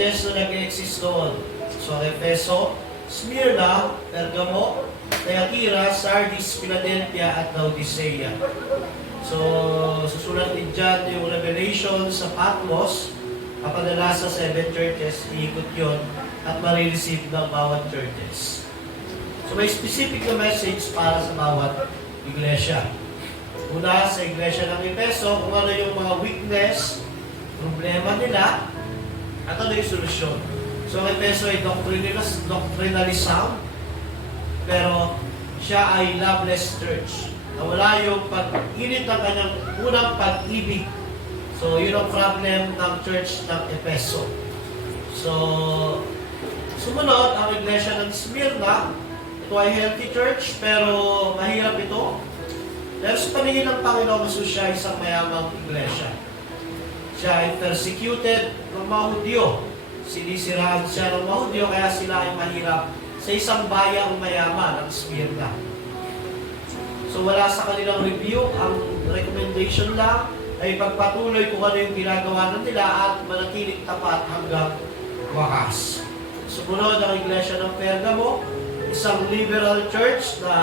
churches na nag-exist noon. So, Efeso, Smyrna, Pergamo, Thyatira, Sardis, Philadelphia, at Laodicea. So, susulat din dyan yung revelation sa Patmos, kapadala sa 7 churches, iikot yun, at marireceive ng bawat churches. So, may specific na message para sa bawat iglesia. Una, sa iglesia ng Efeso, kung ano yung mga weakness, problema nila, at ano yung solusyon. So, ang Efeso ay doctrinally sound, pero siya ay loveless church. Nawala yung pag-init ng kanyang unang pag-ibig. So, yun ang problem ng church ng Efeso. So, sumunod, ang iglesia ng Smyrna, ito ay healthy church, pero mahirap ito. Pero sa paningin ng Panginoon, siya ay isang mayamang iglesia. Siya ay persecuted ng mga Hudyo. Sinisiraan siya ng mga Hudyo, kaya sila ay mahirap sa isang bayang mayaman, ang Smyrna. So wala sa kanilang review, ang recommendation lang ay pagpatuloy kung ano yung ginagawa nila at manatiling tapat hanggang wakas. Sumunod ang iglesia ng Pergamo, isang liberal church na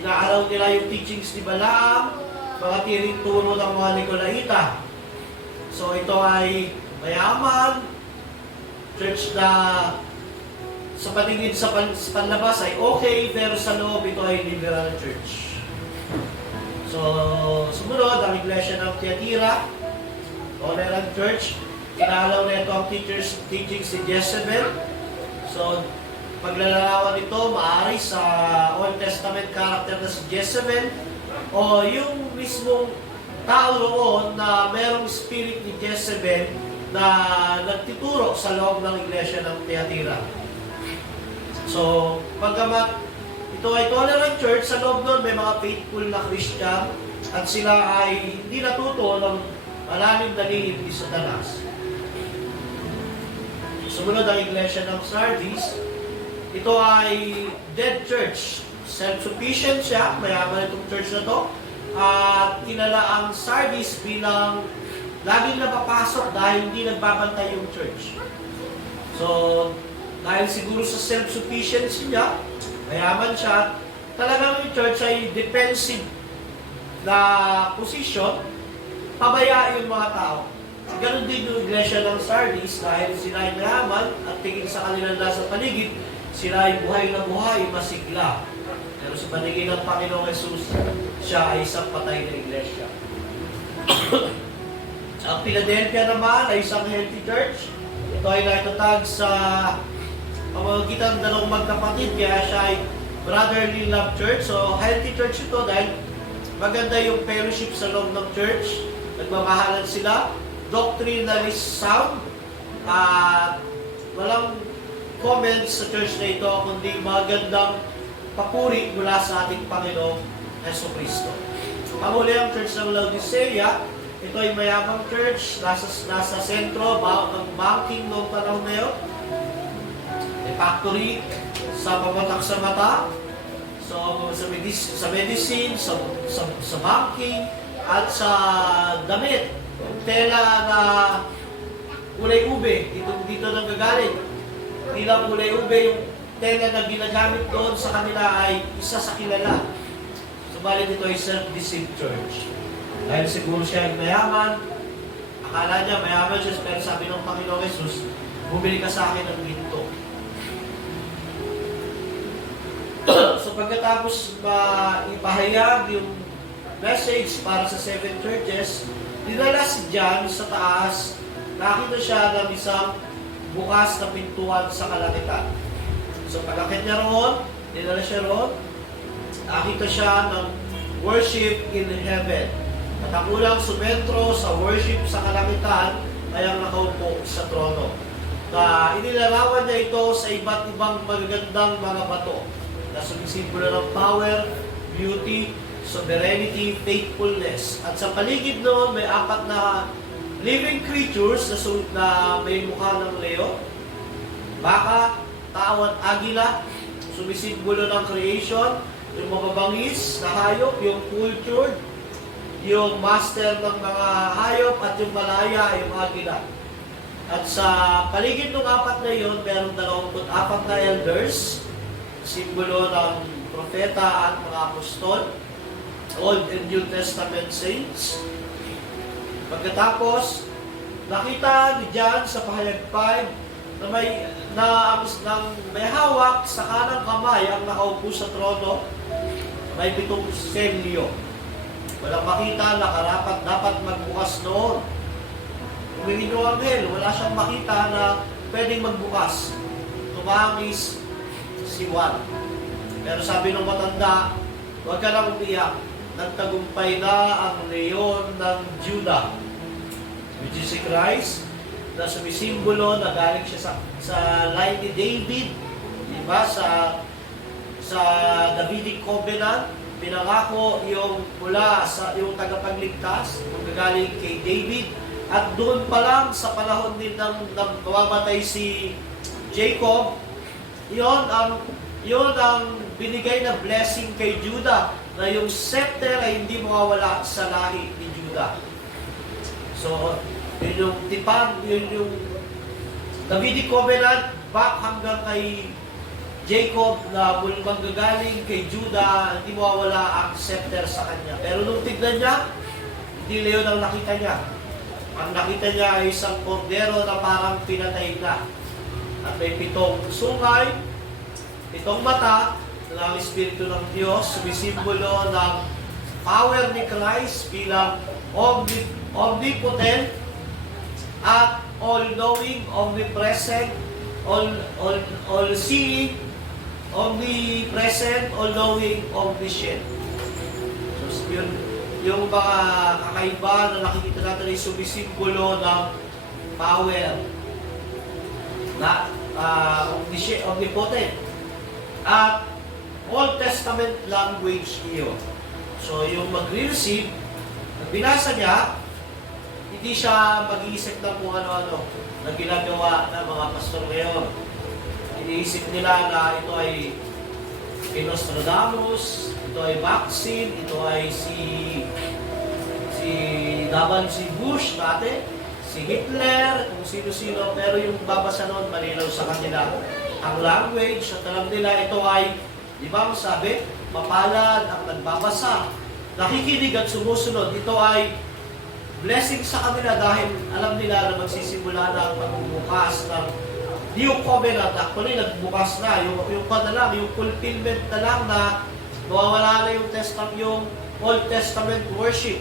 inaaraw nila yung teachings ni Balaam, mga tiring turo ng mga Nicolaita. So ito ay mayaman, church na sa patingin sa panlabas ay okay, pero sa loob ito ay liberal church. So, sumunod ang iglesia ng Thyatira, tolerant church. Kinalaw na ito ang teaching si Jezebel. So, paglalarawan ito, maaari sa Old Testament character na si Jezebel o yung mismong tao roon na merong spirit ni Jezebel na nagtuturo sa loob ng iglesia ng Thyatira. So, pagkamat ito ay tolerant church, sa loob nun may mga faithful na Christian at sila ay hindi natuto ng malalim na lihim ni Satanas. Sumunod ang iglesia ng Sardis. Ito ay dead church. Self-sufficient siya, mayaman itong church na to. At kilala ang Sardis bilang laging napapasok dahil hindi nagbabantay yung church. So, dahil siguro sa self-sufficiency niya, mayaman siya, talagang yung church ay defensive na position, pabaya yung mga tao. Ganon din yung iglesia ng Sardis dahil sila ay mayaman at tingin sa kanilang nasa paligid, sila ay buhay na buhay, masigla. Pero sa paningin ng Panginoong Jesus, siya ay isang patay na iglesia. Ang Philadelphia naman ay isang healthy church. Ito ay naitatag sa pamamagitan ng dalawang magkapatid, kaya siya ay brotherly love church. So, healthy church ito dahil maganda yung fellowship sa loob ng church. Nagmamahalan sila, doctrinally sound, at walang comments sa church na ito, kundi magandang papuri mula sa ating Panginoong Jesucristo. Pamuli ang church ng Laodicea, ito ay mayabang church, nasa sentro, ng banking noong panahon na yun. May factory sa pamatak sa mata, so sa medicine, sa banking, at sa damit. Tela na kulay ube, dito nanggagaling. Hindi lang kulay ube, yung tela na ginagamit doon sa kanila ay isa sa kilala. Subalit ito ay self-deceived church. Dahil siguro siya ay mayaman, akala niya mayaman siya, pero sabi ng Panginoong Jesus, bumili ka sa akin ng ginto. So pagkatapos ipahayag yung message para sa 7 churches, dinala si John sa taas, nakita siya ng isang bukas na pintuan sa kalangitan. So pagkakit niya roon, dinala siya roon, nakita siya ng worship in heaven. At ang unang sumentro sa worship sa kalangitan ay ang nakaupo sa trono. Na inilarawan niya ito sa iba't ibang magagandang mga bato na sumisimbolo ng power, beauty, sovereignty, faithfulness. At sa paligid noon, may 4 na living creatures na may mukha ng leo, baka, tao at agila, sumisimbolo ng creation, yung mababangis na hayop, yung cultured, yung master ng mga hayop, at yung malaya, yung agila. At sa paligid ng apat na yun, meron 24 na elders, simbolo ng propeta at mga apostol, Old and New Testament saints. Pagkatapos, nakita ni John sa pahayag 5 na may hawak sa kanang kamay ang nakaupo sa trono, may 7 selyo. Walang makita na karapat dapat magbukas noon. Humingi ng anghel, wala siyang makita na pwedeng magbukas. Tumangis si Juan. Pero sabi ng matanda, huwag ka lang umiyak. Nagtagumpay na ang leon ng Judah, which is si Christ, na sumisimbolo na galing siya sa line ni David, di ba? Sa Davidic Covenant, pinangako yung mula sa yung tagapagligtas, yung gagaling kay David. At doon pa lang sa panahon din ng mamatay si Jacob, yon ang binigay na blessing kay Judah, na yung scepter ay hindi mawawala sa lahi ni Judah. So, yun yung tipag, yun yung Davidic Covenant back hanggang kay Jacob na manggagaling kay Judah, hindi mawawala ang scepter sa kanya. Pero nung tignan niya, hindi leon ang nakita niya. Ang nakita niya ay isang kordero na parang pinatay na. At may 7 sungay, 7 mata, na ang Espiritu ng Diyos, sumisimbolo ng power ni Christ bilang omnipotent at all-knowing, omnipresent, all-seeing, omnipresent, all-knowing, omniscient. So, yun, yung mga kakaiba na nakikita natin ay sumisimbolo ng power na omnipotent at Old Testament language iyo. So yung magre-receive, binasa niya, hindi siya mag-iisip ng kung ano-ano na ginagawa ng mga pastor ngayon. Iniisip nila na ito ay Nostradamus, ito ay vaccine, ito ay si Bush dati, si Hitler, kung sino-sino, pero yung babasa noon malinaw sa kanila ang language at alam nila ito ay, di ba sabi, mapalad ang nagbabasa, nakikinig at sumusunod, ito ay blessing sa kanila dahil alam nila na magsisimula na ang pagbubukas ng New Covenant. Actually, nagbukas na. Yung pa na lang, yung fulfillment na lang na mawawala na yung Old Testament worship.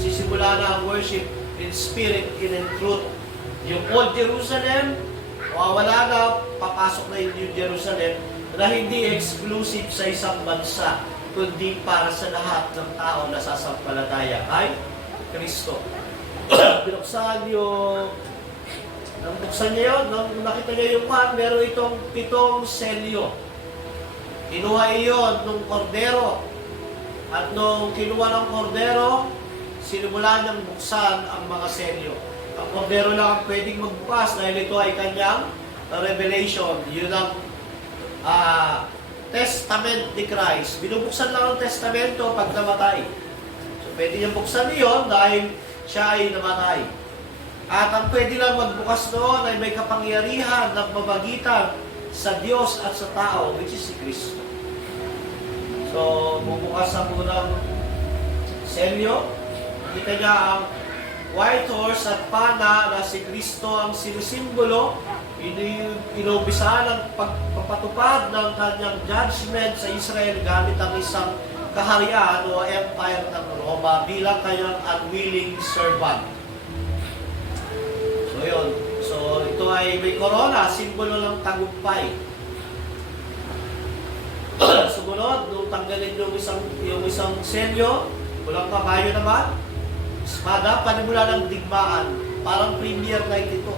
Sisimula na ang worship in spirit and in truth. Yung Old Jerusalem, mawawala na, papasok na yung New Jerusalem na hindi exclusive sa isang bansa, kundi para sa lahat ng tao na sasampalataya kay Kristo. Binuksan niya yun, nung nakita niya yung pan, meron itong 7 selyo. Kinuha iyon nung kordero. At nung kinuha ng kordero, sinimula niyang buksan ang mga selyo. Ang kordero lang ang pwedeng magbukas dahil ito ay kanyang revelation. Yun ang testament ni Christ. Binubuksan lang ang testamento pag namatay. So pwede niyang buksan iyon dahil siya ay namatay. At ang pwede lang magbukas doon ay may kapangyarihan na mamagitan sa Diyos at sa tao, which is si Kristo. So, bubukas ang unang selyo. Kita niya ang white horse at pana na si Kristo ang sinisimbolo. Inumpisahan ang pagpapatupad ng kanyang judgment sa Israel gamit ang isang kaharian o empire ng Roma bilang kanyang unwilling servant. So yun. So ito ay may corona, simbolo ng tagumpay. Sumunod, nung tanggalin yung isang selyo, walang kabayo naman, espada, panimula ng digmaan. Parang premier night ito.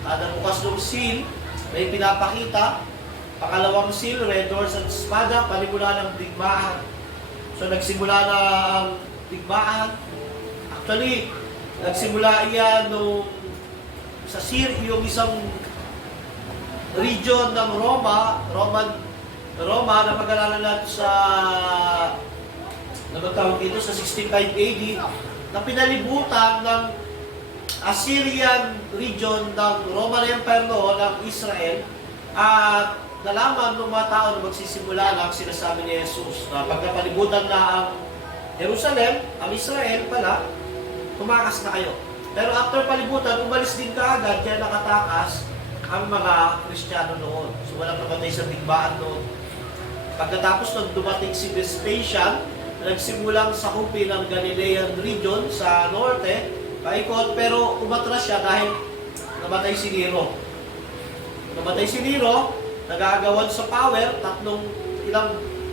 Kada bukas ng seal, may pinapakita. Pangalawang seal, red horse at espada, panimula ng digmaan. So nagsimula na ang digmaan. Actually, nagsimula iyan nung sa Syria, yung isang region ng Roma na pag-aralan natin sa nagtawag dito sa 65 AD na pinalibutan ng Assyrian region ng Roman Empire noon, ng Israel, at nalaman ng mga tao na magsisimula na ang sinasabi ni Jesus na pagkapalibutan na ang Jerusalem, ang Israel pala, tumakas na kayo. Pero after palibutan, umalis din kaagad, kaya nakatakas ang mga Kristiyano noon. So walang namatay sa digmaan noon. Pagkatapos nung dumating si Vespasian, nagsimulang sakupin ang Galilean region sa norte, paikot, pero umatras siya dahil namatay si Nero. Namatay si Nero, nagagawan sa power, ilang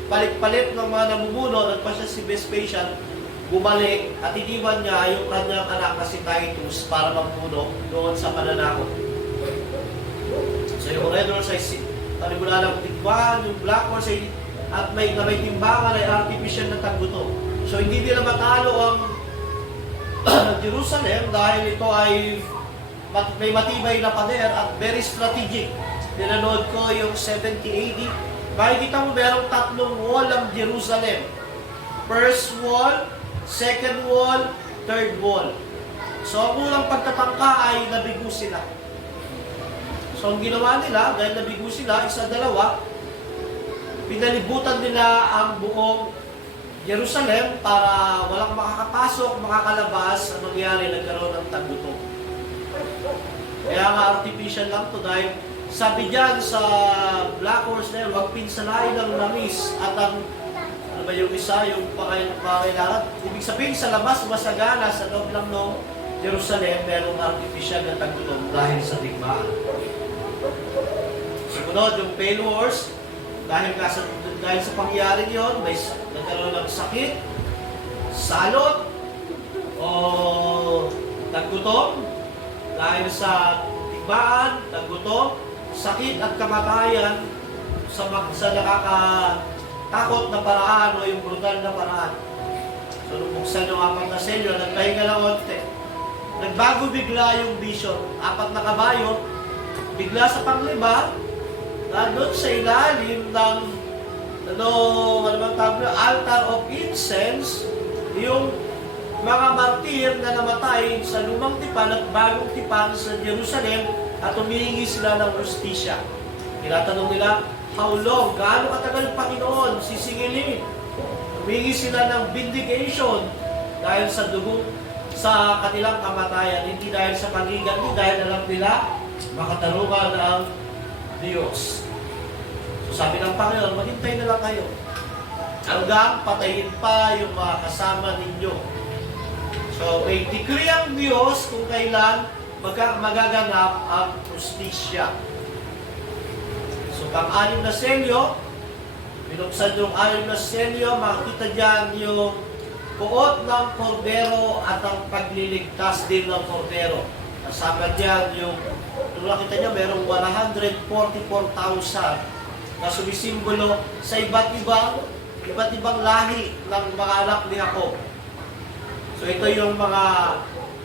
palit-palit ng mga namumuno, nagpa siya si Vespasian, bumalik at iniwan niya yung kanyang anak na si Titus para mamuno doon sa pananakot. So yung red horse ay panimula ng tigwan, yung black horse ay at may timbangan ay artificial na tagbuto. So hindi nila matalo ang Jerusalem dahil ito ay may matibay na pader at very strategic. Pinanood ko yung 70 AD. Makikita mo merong tatlong wall ang Jerusalem. First wall, second wall, third wall. So ang unang pagtatangka ay nabigo sila. So ang ginawa nila, dahil nabigo sila, isa-dalawa, pinalibutan nila ang buong Jerusalem para walang makakapasok, makakalabas, ang mangyari, nagkaroon ng tagutong. Kaya nga artificial lang to dahil sabi dyan sa Black Horse na yun, huwag pinsalain ng langis at ang ano ba yung isa, yung pangailangan. Ibig sabihin sa labas, masagana, sa loob lang ng Jerusalem, merong artificial na tagutong dahil sa digmaan. Sumunod, yung Pale Horse, dahil sa pangyayari yun, may nagkaroon ng sakit, salot, o tagutong, dahil sa digmaan, tagutong, sakit at kamatayan sa nakakatakot na paraan o yung brutal na paraan. So, nung buksan yung 4 na selyo, nagpahinga lang onte. Nagbago bigla yung vision. 4 na kabayo, bigla sa panglima, doon sa ilalim ng altar of incense, yung mga martir na namatay sa lumang tipan at bagong tipan sa Jerusalem at humihingi sila ng justisya. Tinatanong nila, how long? Gaano katagal Panginoon? Sisingilin. Humihingi sila ng vindication dahil sa dugong sa kanilang kamatayan, hindi dahil sa pagigan, hindi dahil alam nila makatarungan ang Diyos. So sabi ng Panginoon, maghintay na lang kayo hanggang patayin pa yung mga kasama ninyo. So may decree ang Diyos kung kailan magaganap ang justisya. So pang-anim na selyo, binuksan yung 6 na selyo, makikita dyan yung kuot ng kordero at ang pagliligtas din ng kordero. Kasama dyan yung, kung nakita nyo, merong 144,000 na sumisimbolo sa iba't ibang lahi ng mga anak ni Jacob. So ito yung mga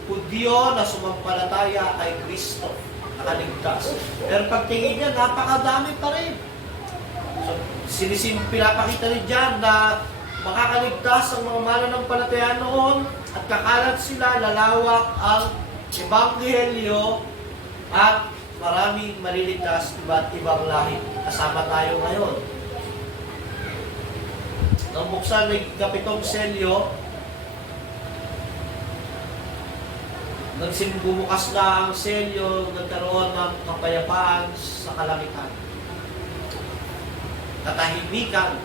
Hudyo na sumampalataya kay Kristo, nakaligtas. Pero pagtingin niya, napakadami pa rin. So pinapakita rin dyan na makakaligtas ang mga mananampalataya noon at kakalat sila, lalawak ang ebanghelyo at maraming maliligtas iba't ibang lahi. Kasama tayo ngayon. Nang buksan may 7 selyo, bumukas na ang selyo, nagkaroon ng kapayapaan sa kalangitan. Katahimikan.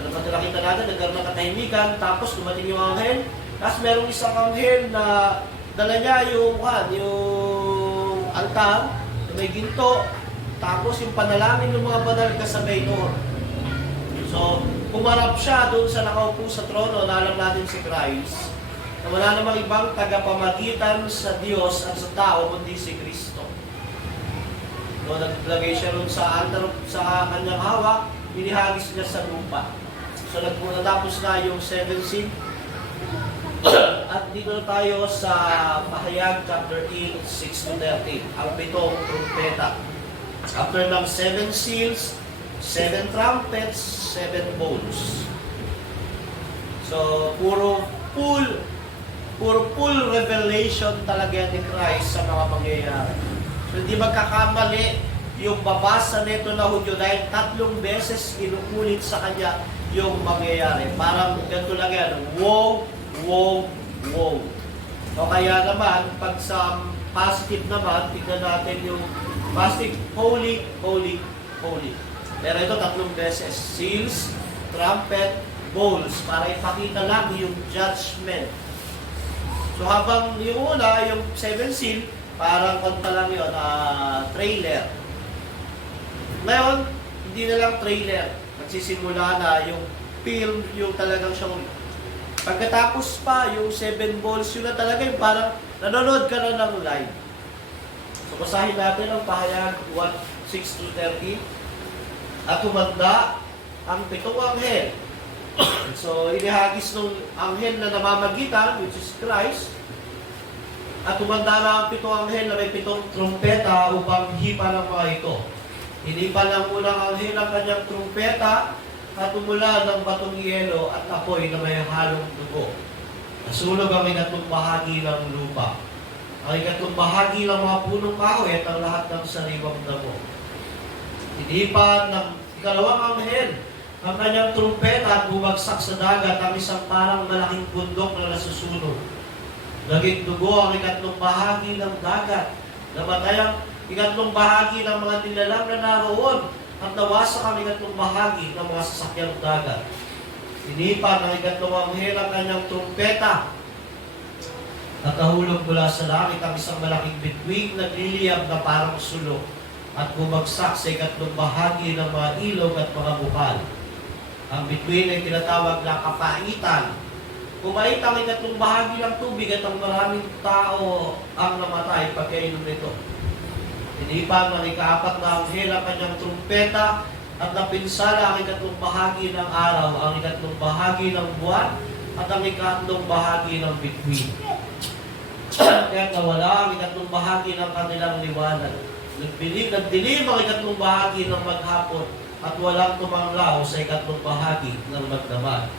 Ano ba nakita natin? Nagkaroon ng katahimikan, tapos dumating yung anghel, tapos merong isang anghel na dala niya yung altar, na may ginto, tapos yung panalangin ng mga banal kasabay noon. So, pumarap siya doon sa nakaupo sa trono, na alam natin si Christ, na wala namang ibang tagapamagitan sa Diyos at sa tao, kundi si Kristo. No, naglagay siya ron sa altar, sa kanyang hawak, binihagis niya sa lupa. So, natapos na yung 7 seal. At dito na tayo sa Pahayag chapter 8, 6-13, ang 7 trumpeta. After ng 7 seals, 7 trumpets, 7 bowls. So, puro full for full revelation talaga ni Christ sa mga mangyayari. So hindi magkakamali yung babasa nito na Hudyo dahil 3 beses inuulit sa kanya yung mangyayari. Parang ganito lang yan, wow, wow, wow. O kaya naman, pag sa positive naman, tignan natin yung positive, holy, holy, holy. Pero ito 3 beses, seals, trumpet, bowls, para ipakita lang yung judgment. So habang yung una, yung 7 seal, parang konta lang yun, trailer. Ngayon, hindi na lang trailer. Magsisimula na yung film, yung talagang siyang pagkatapos pa, yung 7 balls, yun na talaga yung parang nanonood ka na ng live. So, basahin natin ang pahayag 1:6-30. At tumanda ang 7 anghel. So, inihagis ng anghel na namamagitan, which is Christ. At tumanda na ang 7 anghel na may 7 trumpeta upang hipa ng mga ito. Hinipan ng unang anghel ang kanyang trumpeta at umula ng batong yelo at apoy na may halong dugo. Nasunog ang ikatlong bahagi ng lupa. Ang ikatlong bahagi ng mga punong kahoy at ang lahat ng sariwang damo. Hinipan ng ikalawang anghel ang kanyang trumpeta at bumagsak sa dagat ang isang parang malaking bundok na nasusunog. Naging dugo ang ikatlong bahagi ng dagat. Namatay ang ikatlong bahagi ng mga nilalang na naroon at nawasak ang ikatlong bahagi ng mga sasakyang dagat. Inipan ng ikatlong anghel ang kanyang trumpeta at nahulog mula sa langit ang isang malaking bituin na nagliliyab na parang sulok at bumagsak sa ikatlong bahagi ng mga ilog at mga bukal. Ang bituin ay tinatawag na kapaitan. Kumait ang ikatlong bahagi ng tubig at ang maraming tao ang namatay pagkainom nito. Inipan ng ika-4 na anghel ang kanyang trumpeta at napinsala ang ikatlong bahagi ng araw, ang ikatlong bahagi ng buwan at ang ikatlong bahagi ng bituin. Kaya nawala ang ikatlong bahagi ng kanilang liwanag. Nagdilim ang ikatlong bahagi ng maghapon at walang tumanglaw sa ikatlong bahagi ng magdamag.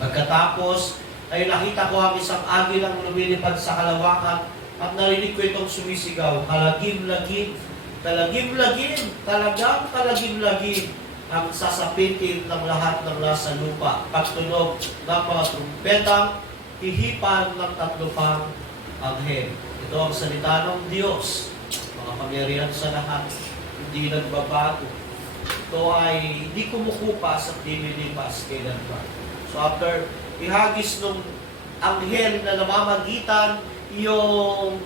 Pagkatapos ay nakita ko ang isang agilang lumilipad sa kalawakan at narinig ko itong sumisigaw, kalagim-lagim, kalagim-lagim, talagang kalagim-lagim ang sasapitin ng lahat ng nasa lupa. Pagtunog ng mga trumpetang hihipan ng 3 pang anghel. Ito ang salita ng Diyos. Mga pangyarihan sa lahat, hindi nagbabago. Ito ay hindi kumukupas at di lilipas kailanman. So after ihagis ng anghel na namamagitan yung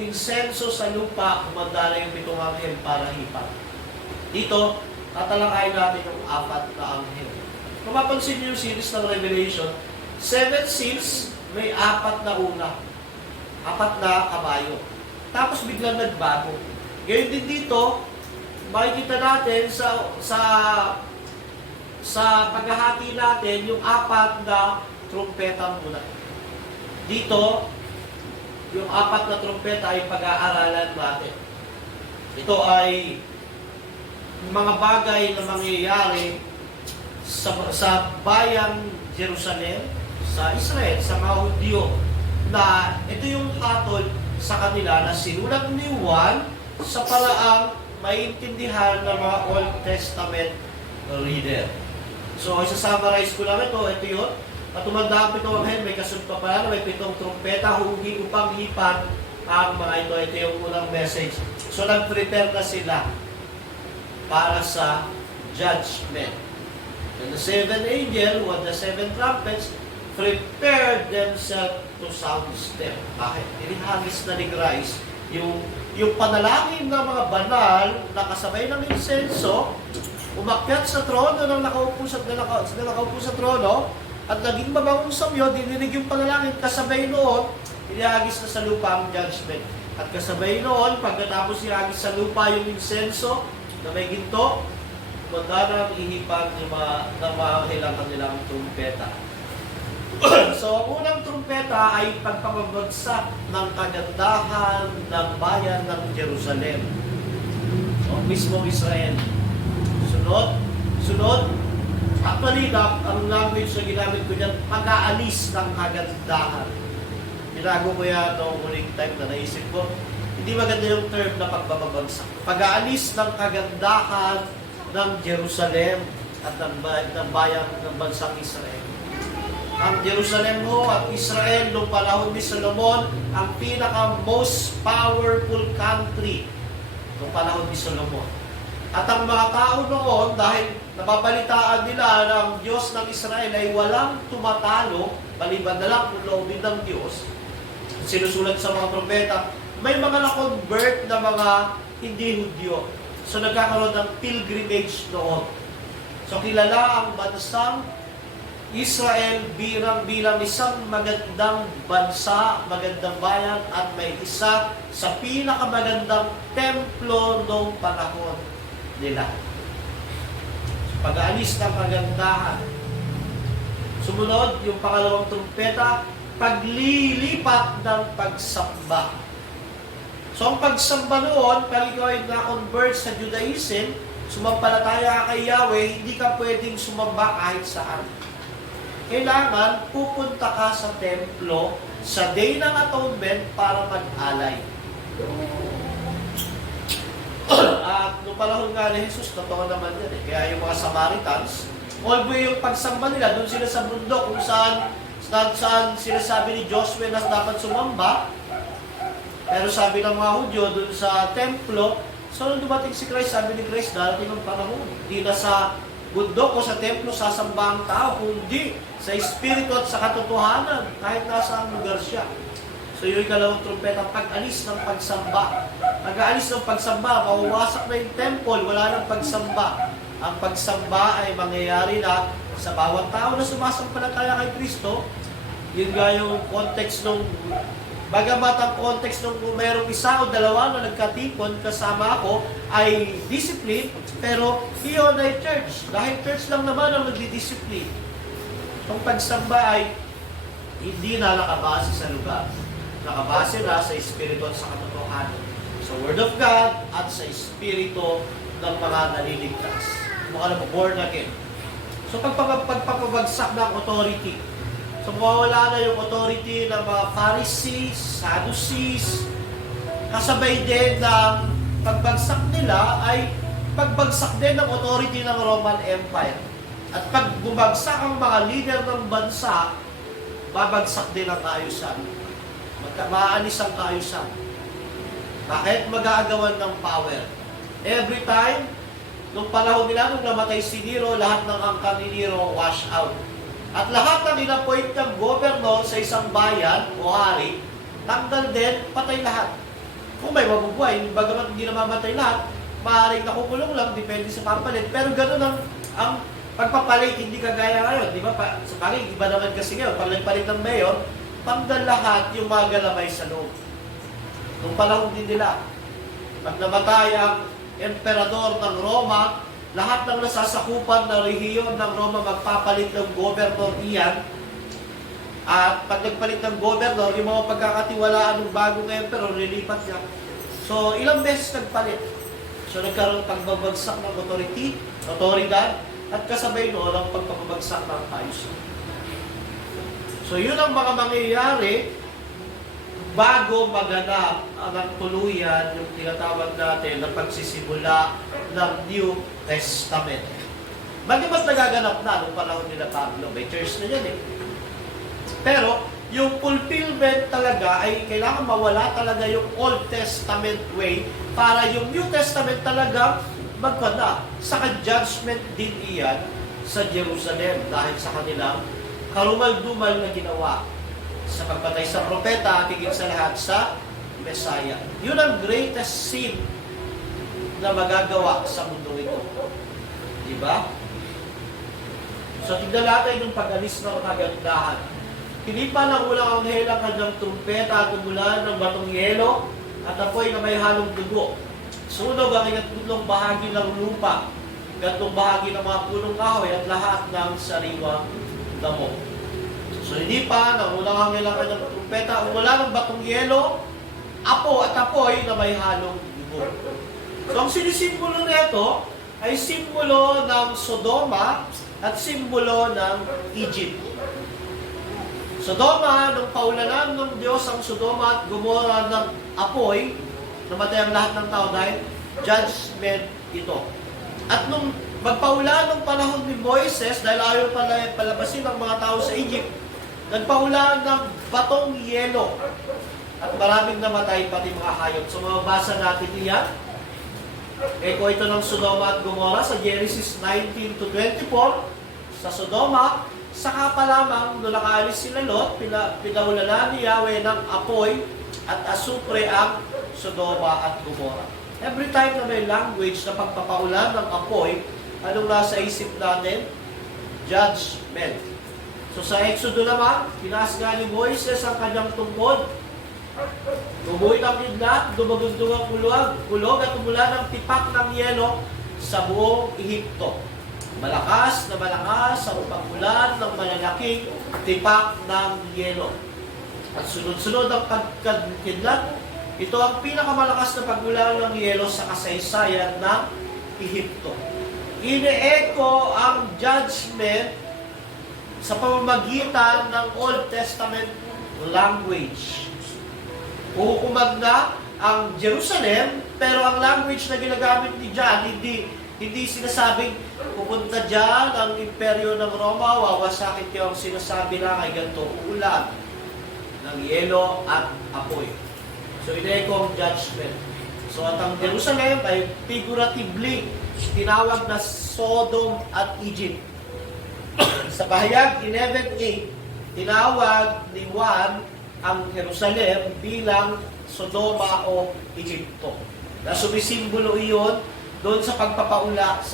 insenso sa lupa, kumanda na yung 7 anghel para hipan. Dito, tatalakayin natin yung 4 na anghel. Kung mapansin niyo yung series ng Revelation, 7 seals, may 4 na una. 4 na kabayo. Tapos biglang nagbago. Ngayon din dito, makikita natin sa paghahati natin yung 4 na trumpeta muna. Dito, yung 4 na trumpeta ay pag-aaralan natin. Ito ay mga bagay na mangyayari sa bayang Jerusalem, sa Israel, sa mga Hudyo, na ito yung hatol sa kanila na sinulat ni Juan sa paraang maintindihan ng mga Old Testament reader. So, isa-summarize ko lang ito yun. At tumanda ang 7 anghel, may kasunod pa pala na may 7 trumpeta, huhugi upang hipan ang mga ito. Ito yung unang message. So, nag-prepare na sila para sa judgment. And the 7 angel, with the 7 trumpets, prepared themselves to sound them. Bakit? Inihagis na ni Christ yung panalangin ng mga banal na kasabay ng insenso, umakyat sa trono ng nakaupo sa trono, at naging mabangong samyo, dininig yung panalangin, kasabay noon, inihagis na sa lupa ang judgment. At kasabay noon, pagkatapos ihagis sa lupa yung insenso na may ginto, magdarang ihipan ng mga hilang kanilang trumpeta. So, ang unang trumpeta ay pagpapabagsak ng kagandahan ng bayan ng Jerusalem. So, mismo Israel. Sunod, Actually, ang language na ginamit ko dyan, pag-aalis ng kagandahan. Binago ko yan noong uling time na naisip ko. Hindi maganda yung term na pagbabagsak. Pag-aalis ng kagandahan ng Jerusalem at ng bayan ng bansang Israel. Ang Jerusalem ho at Israel noong panahon ni Solomon, ang pinaka-most powerful country noong panahon ni Solomon. At ang mga tao noon, dahil napapalitaan nila ng Diyos ng Israel ay walang tumatalo, maliban na lang kung loobin ng Diyos, sinusulat sa mga propeta, may mga na-convert na mga hindi Hudyo. So nagkakaroon ng pilgrimage noon. So kilala ang bansang Israel bilang isang magandang bansa, magandang bayan, at may isa sa pinakamagandang templo noong panahon nila. Pag-aalis ng kagandahan. Sumunod, yung pangalawang trumpeta, paglilipat ng pagsamba. So ang pagsamba noon, pag ikaw ay na-convert sa Judaism, sumampalataya ka kay Yahweh, hindi ka pwedeng sumamba kahit saan. Kailangan pupunta ka sa templo sa Day ng Atonement para mag-alay. At noong panahon nga ni Jesus, totoo naman yan eh. Kaya yung mga Samaritans, although yung pagsamba nila, doon sila sa bundok kung saan sinasabi ni Joshua na dapat sumamba, pero sabi ng mga Hudyo doon sa templo, so nung dumating si Christ, sabi ni Christ, darating ang panahon. Hindi na sa bundok o sa templo sasamba ang tao, kundi sa espiritu at sa katotohanan, kahit nasa ang lugar siya. So yung ikalawang trumpeta, pag-alis ng pagsamba. Pag-aalis ng pagsamba, mawawasak na yung temple, wala nang pagsamba. Ang pagsamba ay mangyayari na sa bawat tao na sumasampalataya kay Kristo. Yun nga yung context nung, bagamat ang context nung kung mayroong isa o dalawa na nagkatipon kasama ako ay discipline, pero iyon ay church. Dahil church lang naman ang nagdi-discipline. Ang pagsamba ay hindi na nakabase sa lugar. Nakabase na sa Espiritu at sa katotohanan. Sa Word of God at sa Espiritu ng mga naliligtas. Mga born again. So pagpapabagsak ng authority. So mawawala na yung authority ng mga Pharisees, Sadducees. Kasabay din ng pagbagsak nila ay pagbagsak din ng authority ng Roman Empire. At pag bumagsak ang mga leader ng bansa, babagsak din ang kaayusan. Maalis ang kaayusan. Bakit? Mag-aagawan ng power. Every time, nung panahon nila, nung namatay si Nero, lahat ng angkan ni Nero wash out. At lahat ng in-appoint ng governor sa isang bayan o hari, tanggal din, patay lahat. Kung may mabubuhay, bagamat hindi na mamatay lahat, maaaring nakukulong lang, depende sa papalit. Pero ganoon ang pagpapalit, hindi kagaya ngayon. Di ba? Sa palit, iba naman kasi ngayon, palit ng mayor, tanggal lahat yung mga galamay sa loob. Nung panahon din nila, pag namatay ang emperador ng Roma, lahat ng nasasakupan ng rehiyon ng Roma magpapalit ng governor iyan. At pag nagpalit ng governor, yung mga pagkakatiwalaan ng bagong emperor, lilipat niya. So, ilang beses nagpalit. So, nagkaroon pagbabagsak ng otoridad, at kasabay noon ang pagpapabagsak ng kaayusan. So, yun ang mga mangyayari bago maganap ang tuluyan yung tinatawag natin na pagsisimula ng New Testament. Bagamat nagaganap na nung panahon nila Pablo, may church na yan eh. Pero, yung fulfillment talaga ay kailangan mawala talaga yung Old Testament way para yung New Testament talaga magpana. Saka judgment din iyan sa Jerusalem dahil sa kanilang karumal-dumal na ginawa sa pagpatay sa propeta at higit sa lahat sa Messiah. Yun ang greatest sin na magagawa sa mundo ito. Diba? So, tignan natin yung pag-alis ng kagandahan. Hindi pa nang ulang anghel ang kanyang trumpeta at umulan ng batong yelo at apoy na may halong dugo. Sunog ang ikatlong bahagi ng lupa, ikatlong bahagi ng mga punong kahoy at lahat ng sariwang damo. So hindi pa nang ulang anghel ang kanyang trumpeta, umulan ng batong yelo, apo at apoy na may halong dugo. So ang sinisimbolo nito ay simbolo ng Sodoma at simbolo ng Egypt. Sodoma, nung paulanan ng Diyos ang Sodoma at Gomora ng apoy, namatay ang lahat ng tao dahil judgment ito. At nung magpaulan ng panahon ni Moises, dahil ayaw palabasin ang mga tao sa Egypt, nagpaulan ng batong yelo. At maraming namatay, pati mga hayop. So mababasa natin iyan. Eko ito ng Sodoma at Gomora sa Genesis 19-24. Sa Sodoma, saka pa lamang nung nakaalis sila Lot, pinaulanan ni Yahweh ng apoy at asupre ang Sodoma at Gomora. Every time na may language na pagpapaulan ng apoy, anong nasa isip natin? Judgment. So sa Exodo naman, pinasga ni Moises ang kanyang tungkod. Tumuhit ang kidlat, dumagundong ang kulog at tumula ng tipak ng yelo sa buong Ehipto. Malakas ang pagulan ng malalaking tipak ng yelo. At sunod-sunod ang pagkadkidlat. Ito ang pinakamalakas na pagulan ng yelo sa kasaysayan ng Ehipto. Ine-echo ang judgment sa pamamagitan ng Old Testament language. Uhukumag na ang Jerusalem, pero ang language na ginagamit ni John, hindi sinasabing pupunta dyan ang imperyo ng Roma, wawasakin kayo. Ang sinasabi lang ay ganito, ulan ng yelo at apoy. So, ine-echo ang judgment. So, at ang Jerusalem ay figuratively tinawag na Sodom at Egypt. Sa Pahayag 11:8, tinawag ni Juan ang Jerusalem bilang Sodoma o Egypto. Na sumisimbolo iyon doon sa pagpapaulan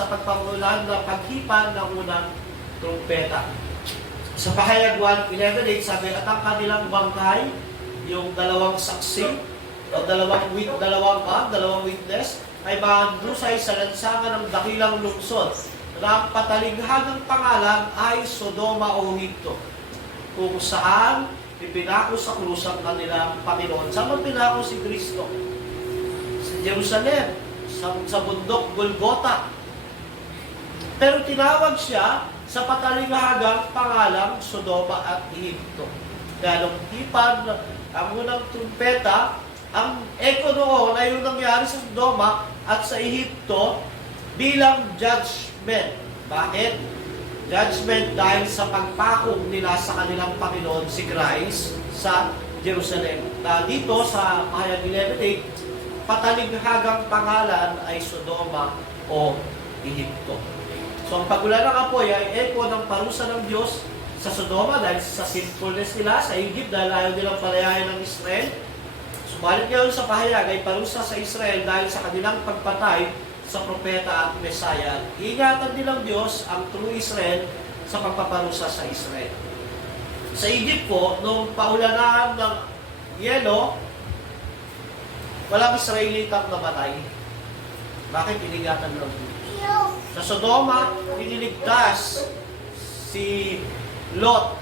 ng paghipan ng unang trumpeta. Sa Pahayag 1:11, sabi, at ang kanilang bangkay, yung dalawang saksi, o dalawang witness, ay maandusay sa lansangan ng dakilang lungsod na ang patalinghagang pangalan ay Sodoma o Egypto, kung saan ipinako sa krus ang kanilang Panginoon. Saan man pinako si Kristo? Sa Jerusalem, sa bundok Golgota. Pero tinawag siya sa patalinghagang pangalang Sodoma at Egypto. Kaya nung hipan ang unang trumpeta, ang echo noon ay yung nangyari sa Sodoma at sa Egypto bilang judgment. Bakit? Judgment dahil sa pagpakong nila sa kanilang Panginoon si Christ sa Jerusalem. Na dito sa Pahayag 11:8, patalinghagang pangalan ay Sodoma o Egypto. So ang pagulan ng apoy ay echo ng parusa ng Diyos sa Sodoma dahil sa sinfulness nila, sa Egypt dahil ayaw nilang palayain ng Israel. Subalit ngayon sa Pahayag ay parusa sa Israel dahil sa kanilang pagpatay sa propeta at Mesaya. Iingatan nilang Diyos ang true Israel sa pagpaparusa sa Israel. Sa Egypt po, nung paulanan ng yelo, walang Israelitang namatay. Bakit? Iningatan lang Diyos. Sa Sodoma, iniligtas si Lot.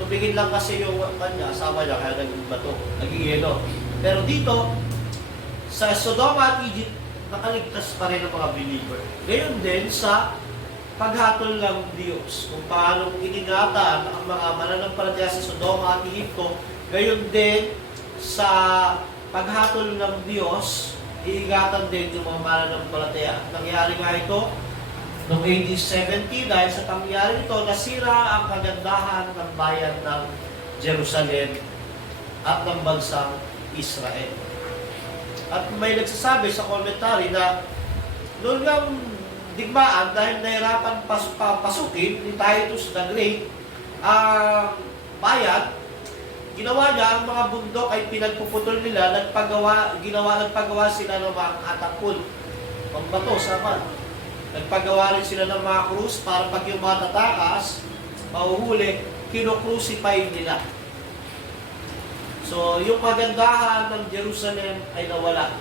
Tumingin lang kasi yung kanya, asawa niya, kaya naging bato, naging yelo. Pero dito, sa Sodoma at Egypt, nakaligtas pa rin ang mga believer. Ngayon din sa paghatol ng Diyos, kung paano iningatan ang mga mananampalataya sa Sodoma at Egypto, ngayon din sa paghatol ng Diyos, iingatan din yung mga mananampalataya. Nangyari nga ito noong AD 70 dahil sa pangyayari ito, nasira ang kagandahan ng bayan ng Jerusalem at ng bansang Israel. At may nagsasabi sa commentary na noon nga digmaan dahil nahirapan pasukin ni Titus the Great ang bayan, ginawa niya ang mga bundok ay pinagpuputol nila, nagpagawa sila ng mga katapul, pambato, sama. Nagpagawa rin sila ng mga krus para pag yung mga tatakas, mahuhuli, kinocrucify nila. So, yung kagandahan ng Jerusalem ay nawala.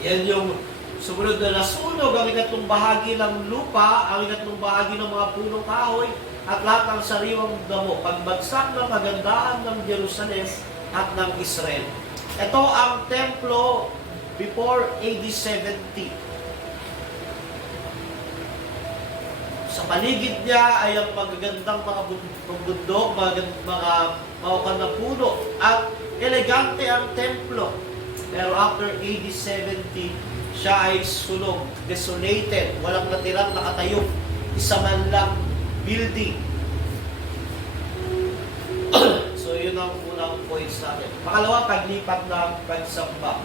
Yan yung sumunod na nasunog ang ikatlong bahagi ng lupa, ang ikatlong bahagi ng mga punong kahoy, at lahat ng sariwang damo. Pagbagsak ng kagandahan ng Jerusalem at ng Israel. Ito ang templo before AD 70. Sa paligid niya ay ang magagandang mga bundok, mga maukan na puno, at elegante ang templo. Pero after AD 70, siya ay sunog, desolated, walang natirang nakatayo, isa man lang building. So yun ang unang points natin. Pangalawa, paglipat ng pagsamba.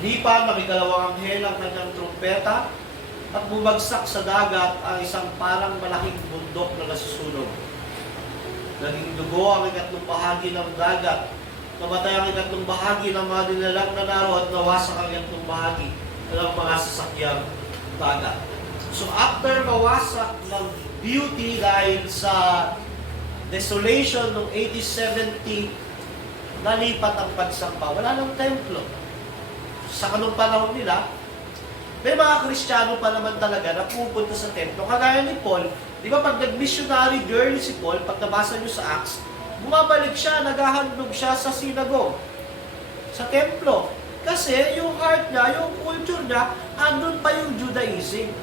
Inipan na may dalawang anghel ang kanyang trumpeta at bumagsak sa dagat ang isang parang malaking bundok na nasusunog. Naging dugo ang ikatlong bahagi ng dagat. Namatay ang ikatlong bahagi ng mga nilalang na naro at nawasak ang ikatlong bahagi ng mga sasakyang dagat. So after mawasak ng beauty dahil sa desolation ng AD 70, nalipat ang pagsamba. Wala ng templo. Sa kanong panahon nila, may mga Kristiyano pa naman talaga na pupunta sa templo. Kagaya ni Paul, di ba pag nag-missionary journey si Paul, pag nabasa nyo sa Acts, bumabalik siya, naghahandog siya sa synagogue, sa templo. Kasi yung heart niya, yung culture niya, andun pa yung Judaism.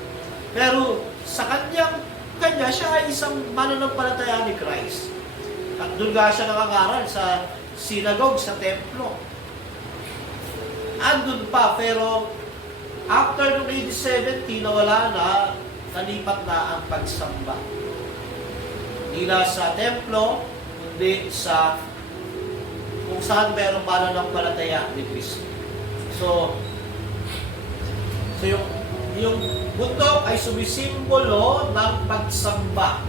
Pero sa kanya siya ay isang mananampalataya ni Christ. At doon nga siya nangangaral sa synagogue, sa templo. Andun pa, pero after noong AD 70, nawala na, nalipat na ang pagsamba. Hindi na sa templo, kundi sa kung saan meron mananampalataya ni Kristo. So yung bundok ay sumisimbolo ng pagsamba.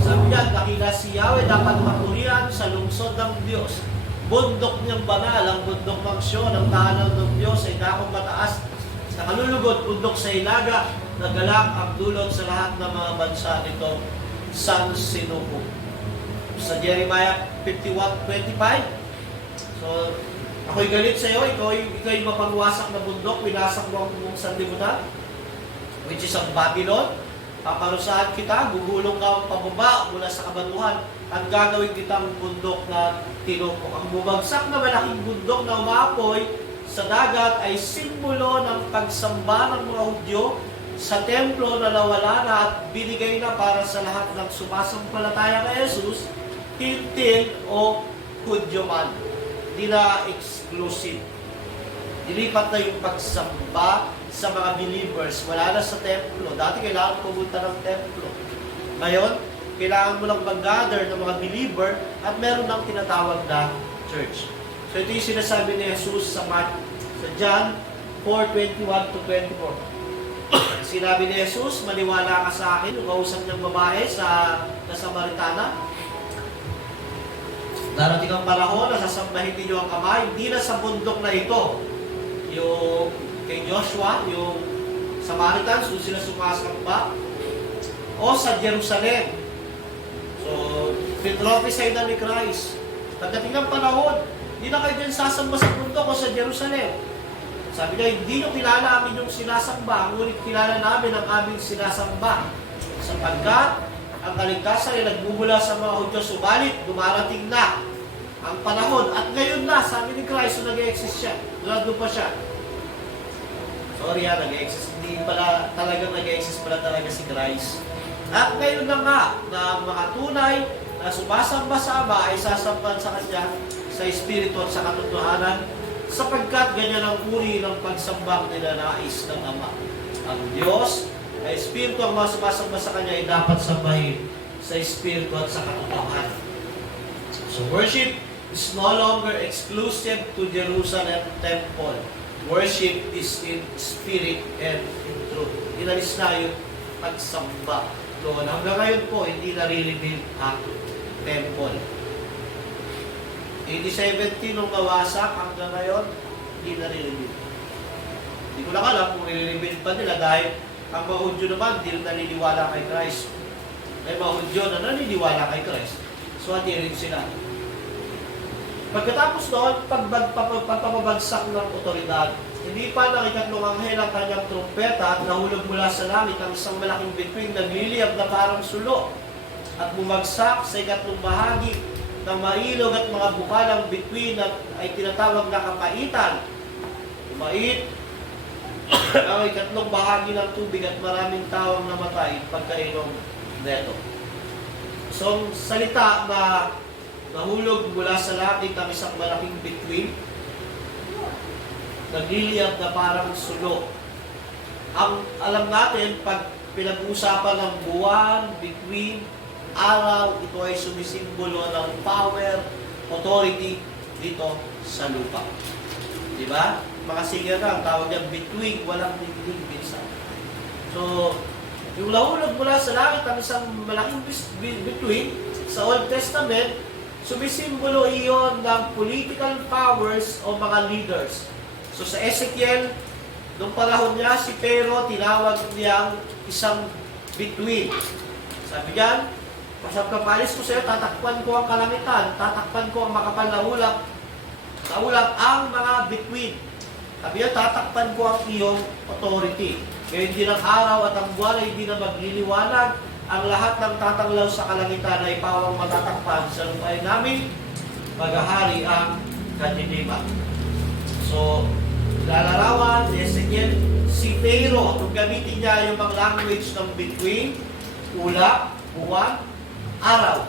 Sabi niya, nakita si Yahweh dapat maturihan sa lungsod ng Diyos. Bundok niyang banal, ang bundok ng Sion, ang tahanan ng Diyos ay dakong mataas, nakalulugod, bundok sa ilaga, nagalak ang dulot sa lahat ng mga bansa nito, San Sinuko. Sa Jeremiah 51:25, so, ako'y galit sa iyo, ikaw'y mapangwasak na bundok, winasak mo ang buong sanlibutan, which is ang Babylon. Paparusahan kita, gugulong ka ang pababa mula sa kabatuhan, at gagawin kitang bundok na tinupok. Ang bumagsak na malaking bundok na umapoy sa dagat ay simbolo ng pagsamba ng mga Hudyo sa templo na nawala na at binigay na para sa lahat ng sumasampalataya kay Jesus, Hintil o Hudyo man. Di na exclusive. Dilipat na yung pagsamba sa mga believers. Wala na sa templo. Dati kailangan pumunta ng templo. Ngayon, kailangan mo lang mag-gather ng mga believer at meron ng tinatawag na church. So ito yung sinasabi ni Jesus sa John 4:21-24. Sinabi ni Jesus, maniwala ka sa akin, yung kausap niyang babae na Samaritana. Darating ang panahon na sasambahin ninyo ang kamay, hindi na sa bundok na ito. Yung kay Joshua, yung Samaritans, doon sila sumasamba, o sa Jerusalem. So, pinrophesy na ni Christ. Pagdating ng panahon, hindi na kayo din sasamba sa bundok o sa Jerusalem. Sabi niya, hindi nyo kilala amin yung sinasamba, ngunit kilala namin ang aming sinasamba. Sapagkat ang kaligtasan ay nagbubula sa mga Hudyo, subalit dumarating na ang panahon. At ngayon na, sabi ni Christ, so nag-e-exist siya. Doon pa siya. Sorry nag-e-exist. Hindi pala talagang nag-e-exist pala talaga si Christ. At ngayon na nga, na mga tunay na sumasamba sa Ama ay sasampan sa Kanya sa Espiritu at sa katotohanan, sapagkat ganyan ang uri ng pagsambang nilanais ng Ama. Ang Diyos ay Espiritu, ang mga sumasamba sa Kanya ay dapat sambahin sa Espiritu at sa katotohanan. So worship is no longer exclusive to Jerusalem Temple. Worship is in spirit and in truth. Inalis na yung pagsamba doon. Hanggang ngayon po, hindi nare-rebuild ang temple. AD 70 nung nawasak, hanggang ngayon, hindi nare-rebuild. Hindi ko lang alam kung nire-rebuild pa nila dahil ang mga Hudyo naman, hindi naniniwala kay Christ. May mga Hudyo na naniniwala kay Christ. So, atirin sila. Pagkatapos doon, pagpapabagsak ng otoridad, hindi pa ng ikatlong anghel ang kanyang trumpeta at nahulog mula sa langit ang isang malaking bituin nagliliyab na parang sulo at bumagsak sa ikatlong bahagi ng mailog at mga bukalang bituin at ay tinatawag na kapaitan. Mait ang ikatlong bahagi ng tubig at maraming tao ang namatay pagkainom neto. So, ang salita na nahulog mula sa langit ang isang malaking bituin, nagliliyab na parang sulo. Ang alam natin, pag pinag-uusapan ng buwan, bituin, araw, ito ay sumisimbolo ng power, authority dito sa lupa. Diba? Mga singer na, ang tawag niya bituin, walang dingding minsan. So, yung nahulog mula sa langit ang isang malaking bituin sa Old Testament, sumisimbolo iyon ng political powers o mga leaders. So sa Ezekiel, nung panahon niya, si Pero tinawag niyang isang bituin. Sabi niyan, pagkapalis ko sa iyo, tatakpan ko ang kalangitan, tatakpan ko ang makapal na ulap ang mga bituin. Sabi niya, tatakpan ko ang iyong authority. Ngayon din ang araw at ang buwan ay hindi na magliliwanag. Ang lahat ng tatanglaw sa kalangitan ay pawang matatakpan sa lupain namin, maghahari ang kadiliman. So, lalarawan ni Ezekiel, si Pero, kung gamitin niya yung mga language ng between, ulap, buwan, araw.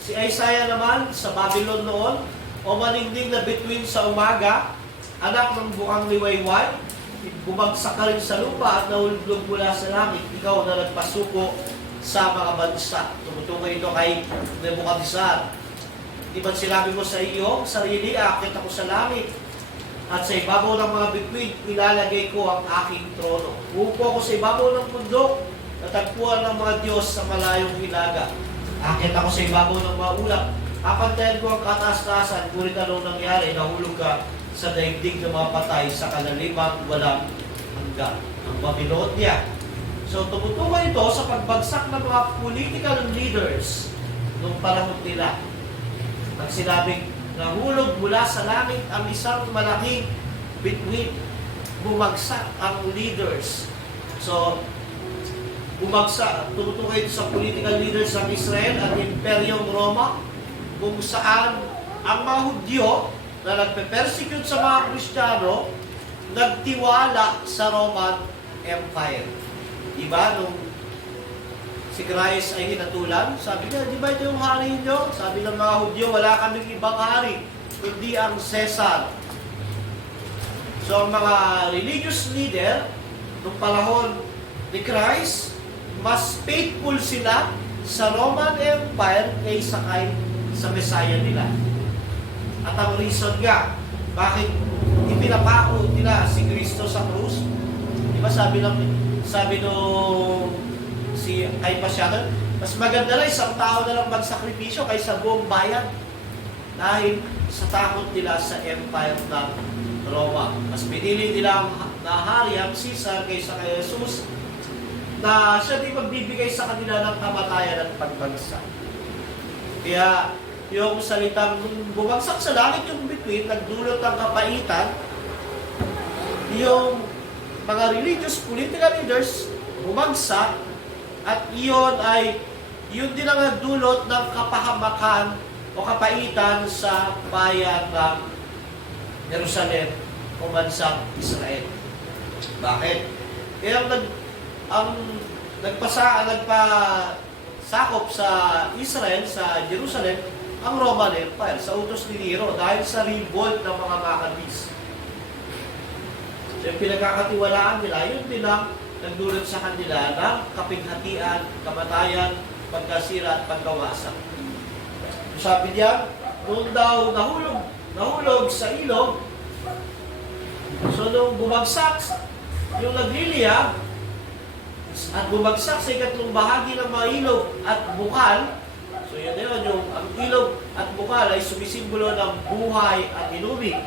Si Isaiah naman, sa Babylon noon, o maningning na between sa umaga, anak ng bukang liwayway, bumagsak ka rin sa lupa at nahulog mula sa langit, ikaw na nagpasuko sa mga bansa. Tumutukoy ito kay Nebuchadnezzar. Di ba sinabi mo sa iyo, sarili, akit ako sa langit, at sa ibabaw ng mga bituin, ilalagay ko ang aking trono. Uupo ako sa ibabaw ng bundok, natagpuan ng mga Diyos sa malayong hilaga. Akit ako sa ibabaw ng mga ulap, papantayan ko ang kataas-taasan, ngunit ano nangyari, nahulog ka sa daigdig ng mga patay sa kalalimang walang hanggan. Ang Babylonia. So, tumutukoy ito sa pagbagsak ng mga political leaders noong panahon nila. Ang sinabing, nahulog mula sa langit ang isang malaking bituin. Bumagsak ang leaders. So, bumagsak, tumutukoy ito sa political leaders ng Israel at Imperyong Roma, kung saan ang mga Hudyo na nagpe-persecute sa mga Kristiyano, nagtiwala sa Roman Empire. Diba? Nung si Christ ay hinatulan, sabi niya, di ba ito yung hari niyo? Sabi ng mga Hudyo, wala kaming ibang hari, kundi ang Caesar. So, ang mga religious leader, nung panahon ni Christ, mas faithful sila sa Roman Empire kaysa sa Messiah nila. At ang reason nga, bakit ipinapako nila si Kristo sa krus? Di ba sabi si Caiaphas Sharon, mas maganda na isang tao na lang magsakripisyo kaysa buong bayan. Dahil sa takot nila sa empire ng Roma. Mas pinili nila na hari ang Caesar kaysa kay Jesus, na siya di magbibigay sa kanila ng kamatayan at pagbagsak. Kaya, yung salitang bumagsak sa langit yung bituin, nagdulot ng kapaitan, yung mga religious political leaders bumagsak, at yun din ang nagdulot ng kapahamakan o kapaitan sa bayan ng Jerusalem o bansang Israel. Bakit? Kaya nagpasakop sa Israel, sa Jerusalem, ang Roman Empire sa utos ni Nero dahil sa revolt ng mga Maccabees. So, yung pinagkakatiwalaan nila, yun din ang nagdulot sa kanila ng kapighatian, kamatayan, pagkasira at pagkawasak. Sabi niya, noon daw nahulog sa ilog, so nung bumagsak yung nagliliyab, at bumagsak sa ikatlong bahagi ng mga ilog at bukal, so yun yung ang ilog at bukal ay sumisimbolo ng buhay at inubig.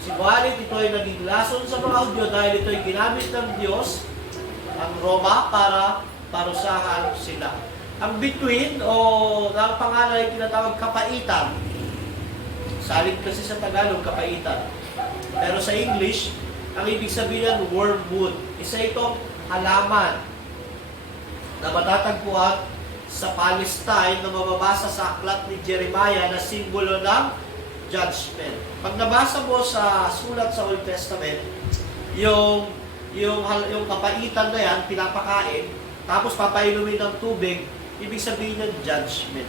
Sibalit ito ay naging lason sa mga Hudyo dahil ito ay ginamit ng Diyos, ang Roma, para parusahan sila. Ang between o ang pangalan ay tinatawag kapaitan. Salid kasi sa Tagalog, kapaitan. Pero sa English, ang ibig sabihin ng wormwood. Isa itong halaman na matatagpuan sa Palestine na mababasa sa aklat ni Jeremiah na simbolo ng judgment. Pag nabasa mo sa sulat sa Old Testament, yung yung kapaitan na yan, pinapakain, tapos papainumin ng tubig, ibig sabihin ng judgment.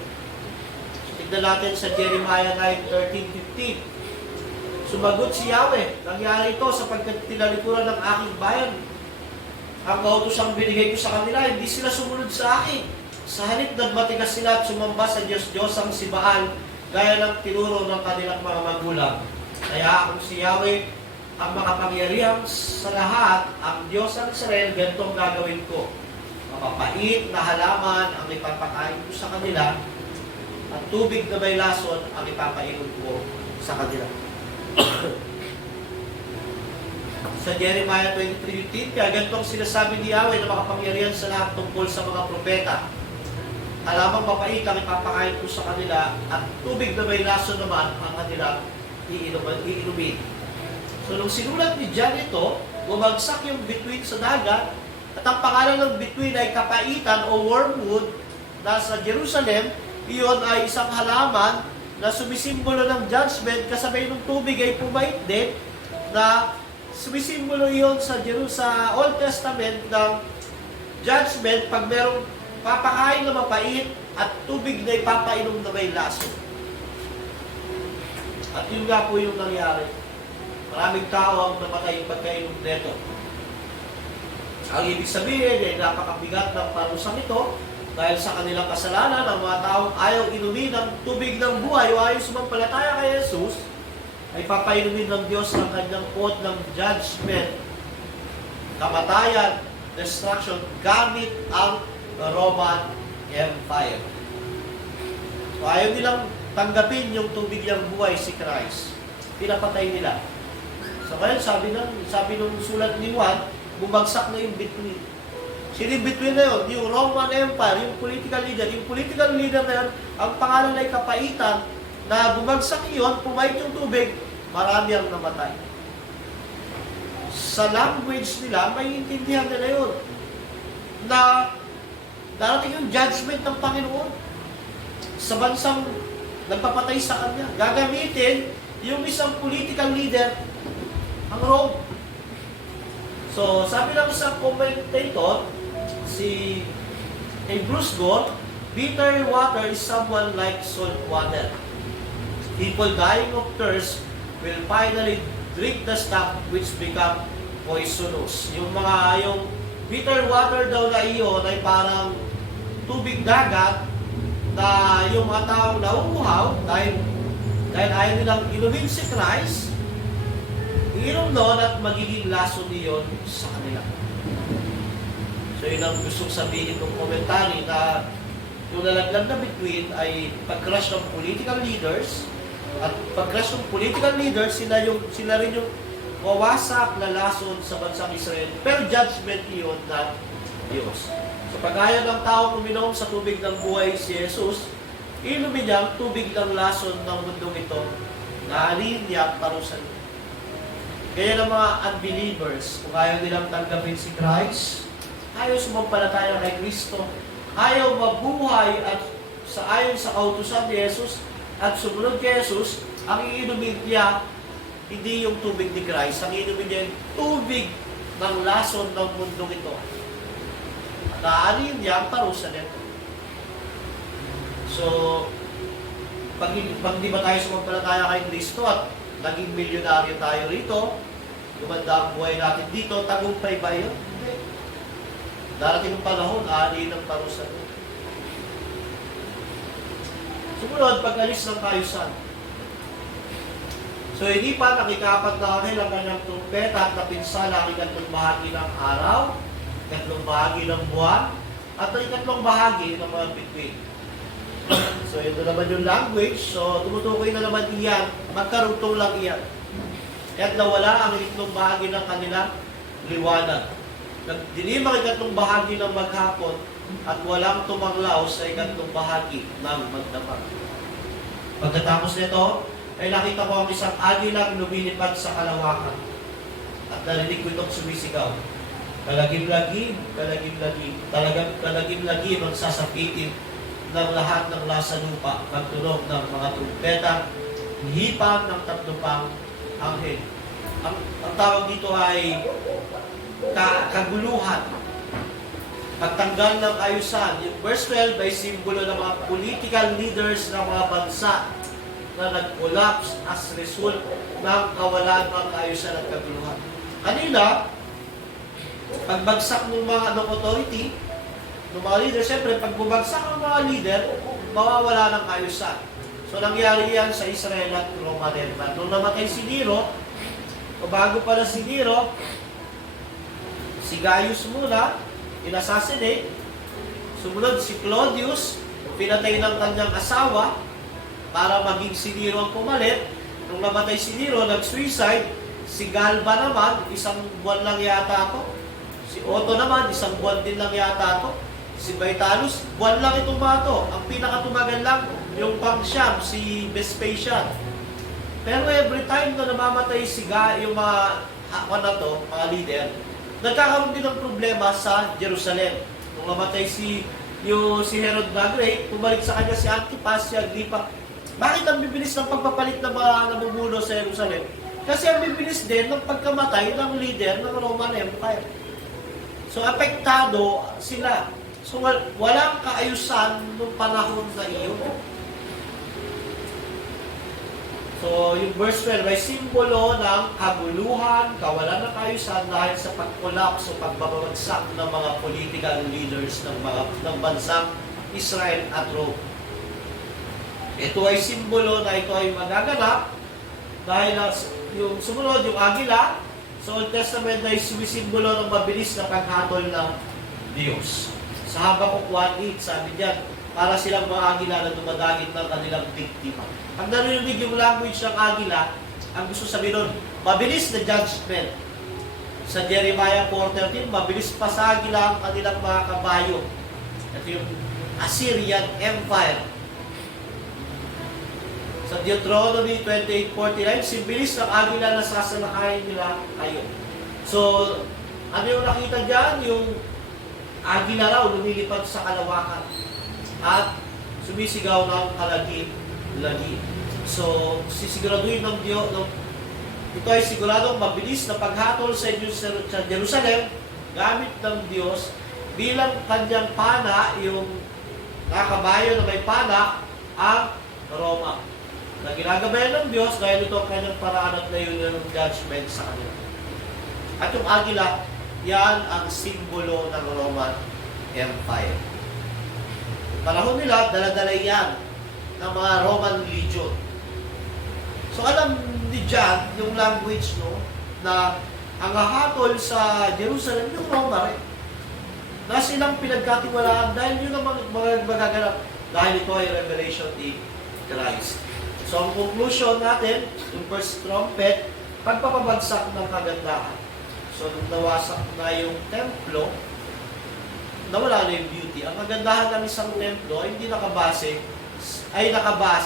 So, tignan natin sa Jeremiah 9:13-15. Sumagot si Yahweh, nangyari ito sapagkat tinalikuran ng aking bayan. Ang kautosang binigay ko sa kanila, hindi sila sumunod sa akin. Sa halip nagmatigas sila at sumamba sa Diyos-Diyosang si Baal, gaya ng tinuro ng kanilang mga magulang. Kaya kung si Yahweh ang makapangyarihan sa lahat, ang Diyos ng Israel, ganitong gagawin ko. Mapapait na halaman ang ipapakain ko sa kanila, at tubig na may lason ang ipapainom ko sa kanila. Sa Jeremiah 23:15, kaya ganitong sinasabi ni Yahweh na makapangyarihan sa lahat tungkol sa mga propeta. Halamang mapait ang ipapakain ko sa kanila, at tubig na may lason naman ang kanila iinumin. So, nung sinulat ni John ito, bumagsak yung bituin sa dagat, at ang pangalan ng bituin ay kapaitan o wormwood na sa Jerusalem. Iyon ay isang halaman na sumisimbolo ng judgment, kasabay ng tubig ay pumait din, na sumisimbolo iyon sa Old Testament ng judgment pag merong papakain na mapait at tubig na ipapainom na may laso. At yun nga po yung nangyari. Maraming tao ang namatay pagkainom nito. Ang ibig sabihin ay napakabigat ng parusang ito dahil sa kanilang kasalanan, ang mga taong ayaw inumin ng tubig ng buhay o ayaw sumampalataya kay Jesus, ay papainumin ng Diyos ng kanyang pot ng judgment, kamatayan, destruction, gamit ang Roman Empire. So, ayaw nilang tanggapin yung tubig ng buhay si Christ. Pinapatay nila. So kaya sabi nung sulat ni Juan, bumagsak na yung between. Sino yung between na yun? Yung Roman Empire, yung political leader. Yung political leader na yun, ang pangalan ay kapaitan, na bumagsak iyon, pumait yung tubig, marami ang namatay. Sa language nila, may intindihan nila yun. Na darating yung judgment ng Panginoon sa bansang nagpapatay sa kanya. Gagamitin yung isang political leader ang Rome. So, sabi lang sa commentator, si Bruce Gore, bitter water is someone like salt water. People dying of thirst will finally drink the stuff which become poisonous. Yung bitter water daw na iyon ay parang tubig dagat na yung mga taong nauuhaw dahil ayaw nilang inumin si Christ, iinom noon at magiging lason niyon sa kanila. So yun ang gusto sabihin ng komentary, na yung nalaglag na between ay pag-crush ng political leaders, at pag-crush ng political leaders, sila rin yung wawasak na lason sa bansang Israel. Pero judgment iyon ng Diyos. So pag ayaw ng tao uminom sa tubig ng buhay si Jesus, inumin niya ang tubig ng lason ng mundong ito, na alin niya parusa niya. Kaya ng mga unbelievers, kung ayaw nilang tanggapin si Christ, ayaw sumampalataya kay Kristo, ayaw mabuhay at ayon sa kautusan ni Jesus at sumunod kay Jesus, ang iinumin niya, hindi yung tubig ni Christ, ang iinumin niya yung tubig ng lason ng mundong ito. At aanin niya ang parusa nito. So, pag di ba tayo sumampalataya kay Kristo at naging milyonaryo tayo rito, gumanda ang buhay natin dito, tagumpay ba yun? Hindi. Darating ang panahon, aanin ang parusa nito. Sumunod, pag-alis ng kayusan. So, hindi pa nakikapat na anghel ang kanyang trumpeta at napinsala ang ikatlong bahagi ng araw, ikatlong bahagi ng buwan, at ang ikatlong bahagi ng mga bituin. So, ito naman yung language. So, tumutukoy na naman iyan. Magkarugtong lang iyan. Kaya't nawala ang ikatlong bahagi ng kanilang liwanag. Nagdilim ang ikatlong bahagi ng maghapon at walang tumanglaw sa ikatlong bahagi ng magdamag. Pagkatapos nito, ay nakita ko ang isang agilang lumilipad sa kalawakan. At narinig ko itong sumisigaw. Kalagim-lagim, kalagim-lagim, talagang kalagim-lagim ang sasapitin ng lahat ng nasa lupa, magtunog ng mga trumpeta, hipan ng tatlong pang anghel. ang tawag dito ay kaguluhan, pagtanggal ng ayusan. Yung verse 12 ay simbolo ng mga political leaders ng mga bansa na nag-collapse as result ng kawalan ng ayusan at kaguluhan. Kanina, pagbagsak ng mga authority, ng mga leader, siyempre, pag bumagsak ang mga leader, mawawala ng ayusan. So, nangyari yan sa Israel at Roman Empire. Nung namatay si Nero, o bago pala si Nero, si Gaius muna, inassassinate. Sumunod si Claudius, pinatay ng kanyang asawa para maging si Nero ang pumalit. Nung namatay si Nero, nag-suicide. Si Galba naman, isang buwan lang yata ako. Si Otto naman, isang buwan din lang yata ako. Si Vitalis, buwan lang itong mga to. Ang pinakatumagal lang, yung pang-siyam, si Vespasian. Pero every time na namamatay yung mga na to, mga leader, nagkakaroon din ng problema sa Jerusalem. Nung namatay si Herod the Great, pumalik sa kanya si Antipas, si Agrippa. Bakit ang bibilis ng pagpapalit ng mga namumuno sa Jerusalem? Kasi ang bibilis din ng pagkamatay ng leader ng Roman Empire. So, apektado sila. So, walang kaayusan nung panahon na iyon. So, yung verse 12 ay simbolo ng kaguluhan, kawalan ng kaayusan dahil sa pag-collapse o pagbabagsak ng mga political leaders ng bansang Israel at Rome. Ito ay simbolo na ito ay magaganap dahil yung sumunod, yung agila, sa Old Testament ay sumisimbolo ng mabilis na paghatol ng Diyos. Sa Habakuk 1:8, sabi diyan, para silang mga agila na dumadagit ng kanilang biktima. Pag narinig yung language ng agila, ang gusto sabihin nun, mabilis na judgment. Sa Jeremiah 4:13, mabilis pa sa agila ang kanilang mga kabayo. Ito yung Assyrian Empire. Sa Deuteronomy 28:49, sibilis ng agila na sasalakayin nila kayo. So, ano yung nakita dyan? Yung agila raw lumilipad sa kalawakan at sumisigaw ng kalagi-lagi. So, sisiguraduhin ng Diyos, ito ay siguradong mabilis na paghatol sa Jerusalem gamit ng Diyos bilang kanyang pana, yung nakabayo na may pana, ang Roma. Na ginagabayan ng Diyos dahil ito ang kanyang paraan at layunin ng judgment sa kanila. At yung agila, yan ang simbolo ng Roman Empire. Panahon nila, dala-dala yan ng mga Roman Legion. So alam ni John, yung language, no, na ang hahatol sa Jerusalem, yung Roma rin. Na silang pinagkatiwalaan dahil yun ang magaganap. Dahil ito ay revelation ni Christ. So ang conclusion natin, yung first trumpet, pagpapabagsak ng kagandahan. So nung nawasak na yung templo, nawala na yung beauty. Ang kagandahan ng isang templo ay hindi nakabase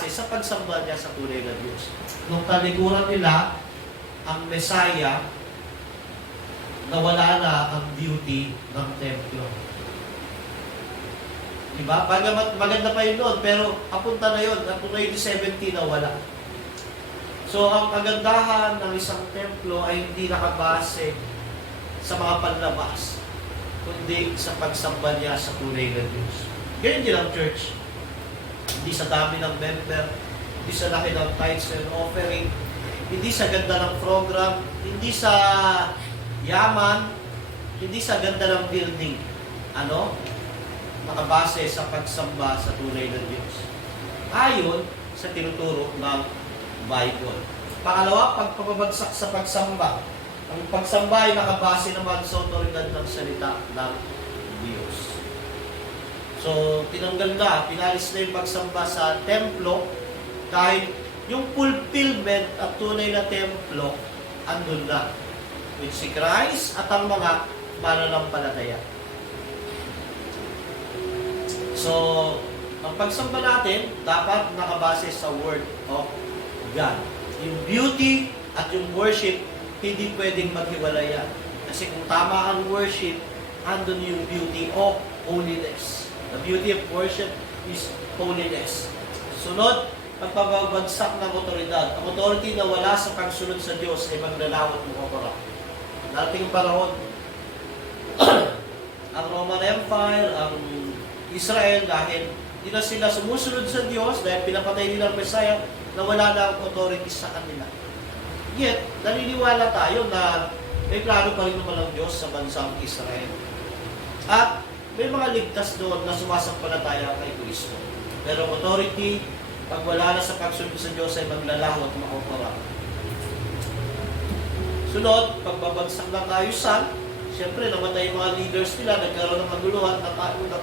sa pagsamba niya sa tunay na Diyos. Nung talikuran nila ang Messiah, nawala na ang beauty ng templo. Diba? Maganda pa yun doon, pero papunta na yun. At 2017 nawala. So, ang kagandahan ng isang templo ay hindi nakabase sa mga panlabas, kundi sa pagsamba niya sa tunay na Diyos. Ganyan din ang church. Hindi sa dami ng member, hindi sa laki ng tithes and offering, hindi sa ganda ng program, hindi sa yaman, hindi sa ganda ng building. Ano? Nakabase sa pagsamba sa tunay ng Diyos. Ayon sa tinuturo ng Bible. Pangalawa, pagpapabagsak sa pagsamba. Ang pagsamba ay nakabase naman sa otoridad ng salita ng Diyos. So, tinanggal na, pinalis na yung pagsamba sa templo, kahit yung fulfillment at tunay na templo, andun na. With si Christ at ang mga mananampalataya. So, ang pagsamba natin, dapat nakabase sa Word of God. Yung beauty at yung worship, hindi pwedeng maghiwalay yan. Kasi kung tama ang worship, andun yung beauty of holiness. The beauty of worship is holiness. Sunod, pagpapabagsak ng otoridad. Ang authority na wala sa pagsunod sa Diyos ay maglalawat mo kapara. Dating panahon, ang Roman Empire, ang Israel, dahil hindi na sila sumusunod sa Diyos, dahil pinapatay nila ang Messiah, na wala na ang authority sa kanila. Yet, naniniwala tayo na may plano pa rin naman ang Diyos sa bansang Israel. At may mga ligtas doon na sumasampalataya kay Kristo. Pero authority, pag wala na sa pagsunod sa Diyos ay maglalaho at makopara. Sunod, pagbabagsak ng kaayusan, siyempre namatay yung mga leaders nila, nagkaroon ng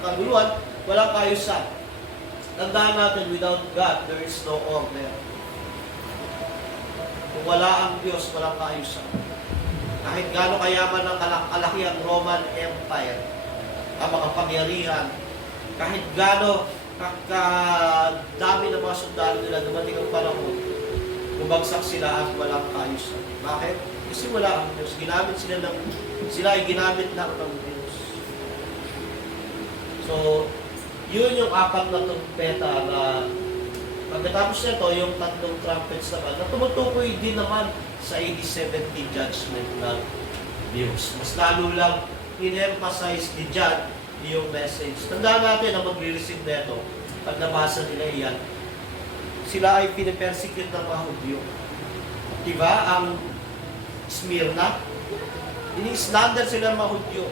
kaguluhan, walang kaayusan. Tandaan natin, without God, there is no order. Kung wala ang Diyos, walang kaayusan. Kahit gaano kayaman ng kalakiang Roman Empire, ang mga pangyarihan, kahit gaano kakadami ng mga sundalo nila, dumating ang panahon, bumagsak sila at walang kaayusan. Bakit? Kasi wala ang Diyos. Sila ay ginamit lang ng Diyos. So, yun yung apat na trumpeta na pagkatapos nito, yung tatlong trumpets naman, na tumutukoy din naman sa AD 70 judgment ng Diyos. Mas lalo lang in-emphasize ni John yung message. Tandaan natin na magre-receive nito. Pag nabasa nila iyan, sila ay pinipersecute ng mga Hudyo. Diba? Ang Smyrna, ini-slander sila ng mga Hudyo.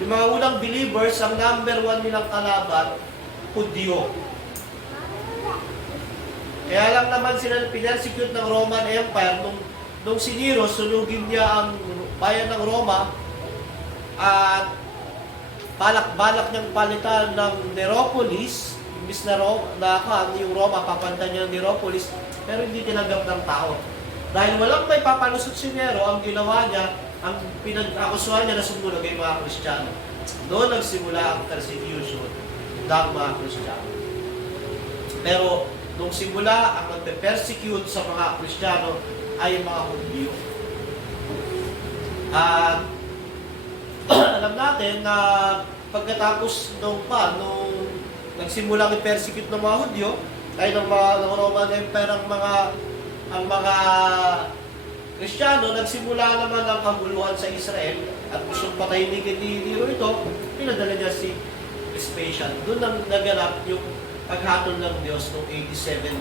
Yung mga unang believers, ang number 1 nilang kalaban, Hudyo. Kaya lang naman sila pinersecute ng Roman Empire nung si Nero, sunugin niya ang bayan ng Roma at balak niyang palitan ng Neropolis, imbis na yung Roma, papalitan niya ng Neropolis, pero hindi tinanggap ng tao. Dahil walang may papalusot si Nero, ang ginawa niya, ang pinag-akusuhan niya na sumunod ay mga Kristiyano. Doon nagsimula ang persecution ng mga Kristiyano. Pero nung simula ang magpe-persecute sa mga Kristiyano ay mga Hudyo. At alam natin na pagkatapos nung nagsimula ang persecute ng mga Hudyo, ay ng Roman Empire ang mga Kristiyano, nagsimula naman ang kaguluhan sa Israel at gustong patahimikin ni Nero ito, pinadala niya si Vespasian. Doon nang naganap yung paghatol ng Diyos noong AD 70.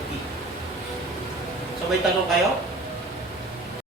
So may tanong kayo?